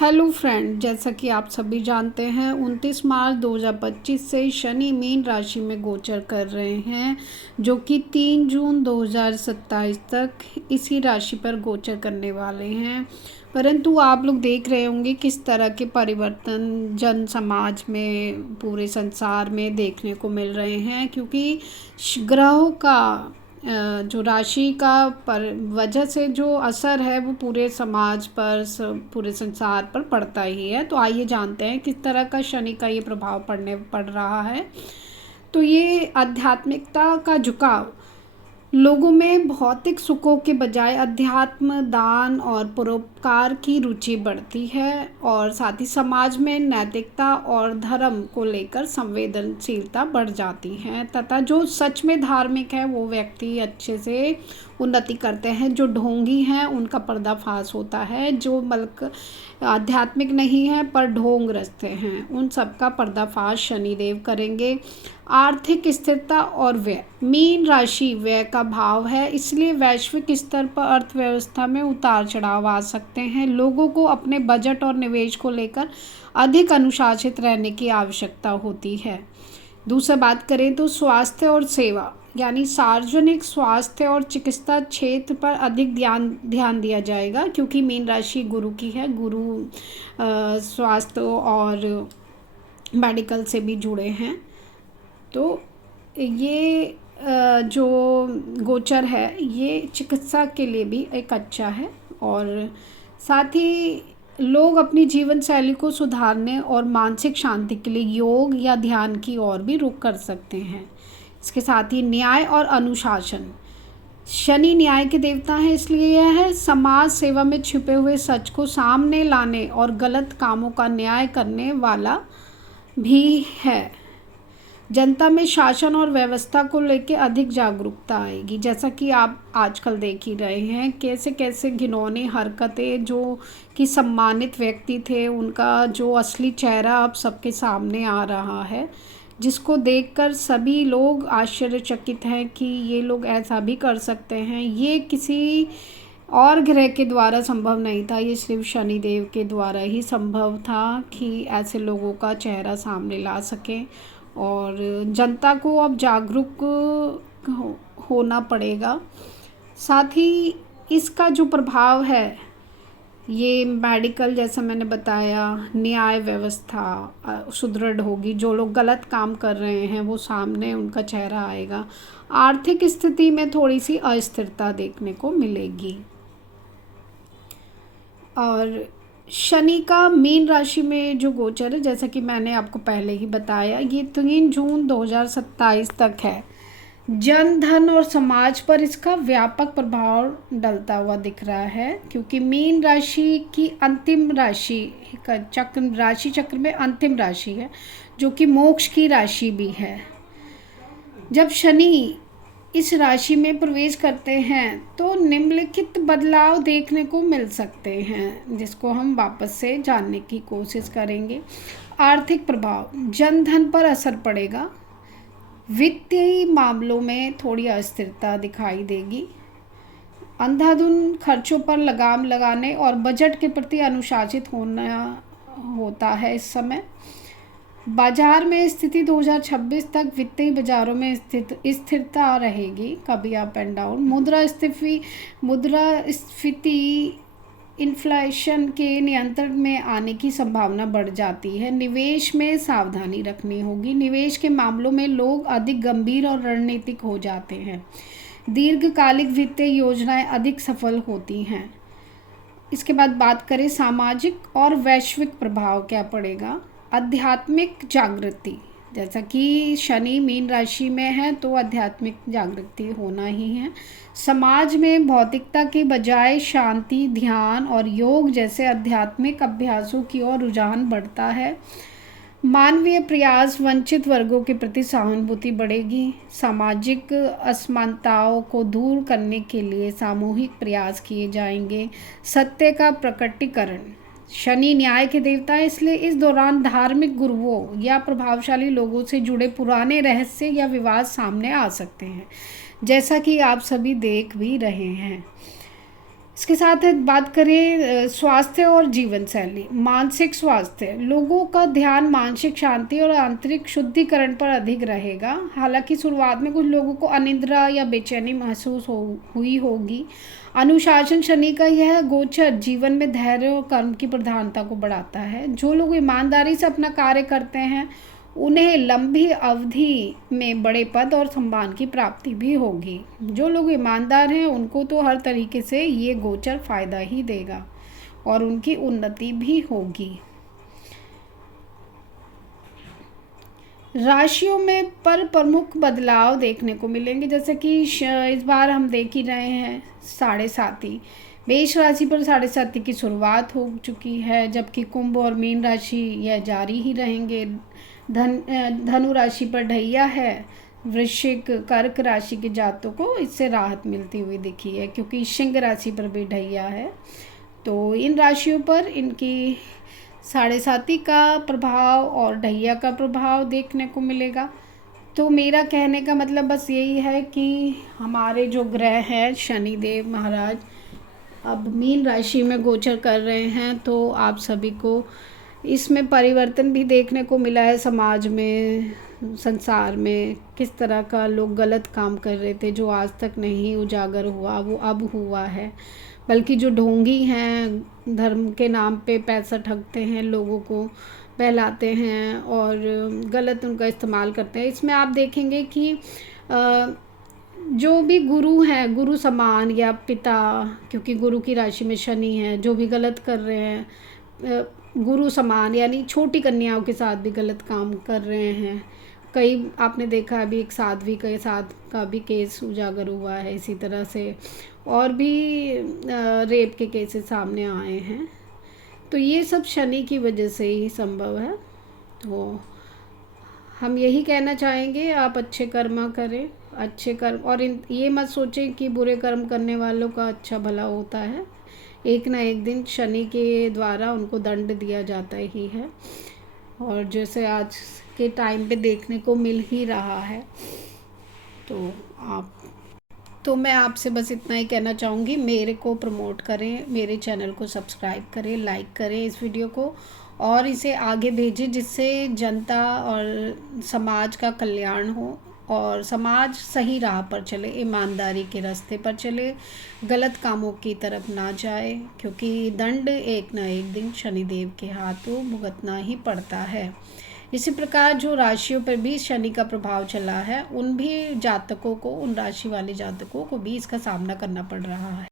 Hello friend, जैसा कि आप सभी जानते हैं 29 मार्च 2025 से शनि मीन राशि में गोचर कर रहे हैं, जो कि 3 जून 2027 तक इसी राशि पर गोचर करने वाले हैं। परंतु आप लोग देख रहे होंगे किस तरह के परिवर्तन जन समाज में, पूरे संसार में देखने को मिल रहे हैं, क्योंकि ग्रहों का जो राशि का पर वजह से जो असर है वो पूरे समाज पर, पूरे संसार पर पड़ता ही है। तो आइए जानते हैं किस तरह का शनि का ये प्रभाव पड़ रहा है। तो ये आध्यात्मिकता का झुकाव, लोगों में भौतिक सुखों के बजाय अध्यात्म, दान और परोपकार की रुचि बढ़ती है, और साथ ही समाज में नैतिकता और धर्म को लेकर संवेदनशीलता बढ़ जाती है, तथा जो सच में धार्मिक है वो व्यक्ति अच्छे से उन्नति करते हैं। जो ढोंगी हैं उनका पर्दाफाश होता है, जो आध्यात्मिक नहीं है पर ढोंग हैं, उन सब का पर्दाफाश शनिदेव करेंगे। आर्थिक स्थिरता और व्यय, मीन राशि व्यय का भाव है, इसलिए वैश्विक स्तर पर अर्थव्यवस्था में उतार चढ़ाव आ सकते हैं। लोगों को अपने बजट और निवेश को लेकर अधिक अनुशासित रहने की आवश्यकता होती है। दूसरा बात करें तो स्वास्थ्य और सेवा, यानी सार्वजनिक स्वास्थ्य और चिकित्सा क्षेत्र पर अधिक ध्यान दिया जाएगा, क्योंकि मीन राशि गुरु की है। गुरु स्वास्थ्य और मेडिकल से भी जुड़े हैं। तो ये जो गोचर है ये चिकित्सा के लिए भी एक अच्छा है, और साथ ही लोग अपनी जीवन शैली को सुधारने और मानसिक शांति के लिए योग या ध्यान की ओर भी रुख कर सकते हैं। इसके साथ ही न्याय और अनुशासन, शनि न्याय के देवता हैं, इसलिए यह है समाज सेवा में छिपे हुए सच को सामने लाने और गलत कामों का न्याय करने वाला भी है। जनता में शासन और व्यवस्था को लेकर अधिक जागरूकता आएगी, जैसा कि आप आजकल देख ही रहे हैं कैसे कैसे घिनौनी हरकतें, जो कि सम्मानित व्यक्ति थे उनका जो असली चेहरा अब सबके सामने आ रहा है, जिसको देखकर सभी लोग आश्चर्यचकित हैं कि ये लोग ऐसा भी कर सकते हैं। ये किसी और ग्रह के द्वारा संभव नहीं था, ये सिर्फ शनिदेव के द्वारा ही संभव था कि ऐसे लोगों का चेहरा सामने ला सकें। और जनता को अब जागरूक होना पड़ेगा। साथ ही इसका जो प्रभाव है ये मेडिकल, जैसा मैंने बताया, न्याय व्यवस्था सुदृढ़ होगी। जो लोग गलत काम कर रहे हैं वो सामने उनका चेहरा आएगा। आर्थिक स्थिति में थोड़ी सी अस्थिरता देखने को मिलेगी। और शनि का मीन राशि में जो गोचर है, जैसा कि मैंने आपको पहले ही बताया, ये 3 जून 2027 तक है। जन धन और समाज पर इसका व्यापक प्रभाव डलता हुआ दिख रहा है, क्योंकि मीन राशि की अंतिम राशि का राशि चक्र में अंतिम राशि है, जो कि मोक्ष की राशि भी है। जब शनि इस राशि में प्रवेश करते हैं तो निम्नलिखित बदलाव देखने को मिल सकते हैं, जिसको हम वापस से जानने की कोशिश करेंगे। आर्थिक प्रभाव, जन धन पर असर पड़ेगा। वित्तीय मामलों में थोड़ी अस्थिरता दिखाई देगी। अंधाधुंध खर्चों पर लगाम लगाने और बजट के प्रति अनुशासित होना होता है इस समय। बाजार में स्थिति 2026 तक वित्तीय बाजारों में स्थिरता रहेगी, कभी अप एंड डाउन। मुद्रास्फीति इन्फ्लेशन के नियंत्रण में आने की संभावना बढ़ जाती है। निवेश में सावधानी रखनी होगी। निवेश के मामलों में लोग अधिक गंभीर और रणनीतिक हो जाते हैं। दीर्घकालिक वित्तीय योजनाएं अधिक सफल होती हैं। इसके बाद बात करें सामाजिक और वैश्विक प्रभाव क्या पड़ेगा। आध्यात्मिक जागृति, जैसा कि शनि मीन राशि में है तो आध्यात्मिक जागृति होना ही है। समाज में भौतिकता के बजाय शांति, ध्यान और योग जैसे आध्यात्मिक अभ्यासों की ओर रुझान बढ़ता है। मानवीय प्रयास, वंचित वर्गों के प्रति सहानुभूति बढ़ेगी। सामाजिक असमानताओं को दूर करने के लिए सामूहिक प्रयास किए जाएंगे। सत्य का प्रकटीकरण, शनि न्याय के देवता है, इसलिए इस दौरान धार्मिक गुरुओं या प्रभावशाली लोगों से जुड़े पुराने रहस्य या विवाद सामने आ सकते हैं, जैसा कि आप सभी देख भी रहे हैं। इसके साथ बात करें स्वास्थ्य और जीवन शैली। मानसिक स्वास्थ्य, लोगों का ध्यान मानसिक शांति और आंतरिक शुद्धिकरण पर अधिक रहेगा। हालांकि शुरुआत में कुछ लोगों को अनिद्रा या बेचैनी महसूस हुई होगी। अनुशासन, शनि का यह गोचर जीवन में धैर्य और कर्म की प्रधानता को बढ़ाता है। जो लोग ईमानदारी से अपना कार्य करते हैं उन्हें लंबी अवधि में बड़े पद और सम्मान की प्राप्ति भी होगी। जो लोग ईमानदार हैं उनको तो हर तरीके से ये गोचर फायदा ही देगा और उनकी उन्नति भी होगी। राशियों में पर प्रमुख बदलाव देखने को मिलेंगे, जैसे कि इस बार हम देख ही रहे हैं साढ़े साती। मेष राशि पर साढ़े साती की शुरुआत हो चुकी है, जबकि कुंभ और मीन राशि यह जारी ही रहेंगे। धनु राशि पर ढैया है। वृश्चिक कर्क राशि के जातकों को इससे राहत मिलती हुई दिखी है, क्योंकि सिंह राशि पर भी ढैया है। तो इन राशियों पर इनकी साढ़े साती का प्रभाव और ढैया का प्रभाव देखने को मिलेगा। तो मेरा कहने का मतलब बस यही है कि हमारे जो ग्रह हैं शनिदेव महाराज अब मीन राशि में गोचर कर रहे हैं, तो आप सभी को इसमें परिवर्तन भी देखने को मिला है। समाज में, संसार में किस तरह का लोग गलत काम कर रहे थे, जो आज तक नहीं उजागर हुआ वो अब हुआ है। बल्कि जो ढोंगी हैं, धर्म के नाम पे पैसा ठगते हैं, लोगों को बहलाते हैं और गलत उनका इस्तेमाल करते हैं। इसमें आप देखेंगे कि जो भी गुरु हैं, गुरु समान या पिता, क्योंकि गुरु की राशि में शनि है, जो भी गलत कर रहे हैं गुरु समान यानी छोटी कन्याओं के साथ भी गलत काम कर रहे हैं। कई आपने देखा अभी एक साध्वी के साथ का भी केस उजागर हुआ है इसी तरह से, और भी रेप के केसेस सामने आए हैं। तो ये सब शनि की वजह से ही संभव है। तो हम यही कहना चाहेंगे, आप अच्छे कर्म करें, अच्छे कर्म, और ये मत सोचें कि बुरे कर्म करने वालों का अच्छा भला होता है। एक ना एक दिन शनि के द्वारा उनको दंड दिया जाता ही है, और जैसे आज के टाइम पे देखने को मिल ही रहा है। तो मैं आपसे बस इतना ही कहना चाहूँगी, मेरे को प्रमोट करें, मेरे चैनल को सब्सक्राइब करें, लाइक करें इस वीडियो को और इसे आगे भेजें, जिससे जनता और समाज का कल्याण हो और समाज सही राह पर चले, ईमानदारी के रास्ते पर चले, गलत कामों की तरफ ना जाए, क्योंकि दंड एक ना एक दिन शनिदेव के हाथों भुगतना ही पड़ता है। इसी प्रकार जो राशियों पर भी शनि का प्रभाव चला है, उन राशि वाले जातकों को भी इसका सामना करना पड़ रहा है।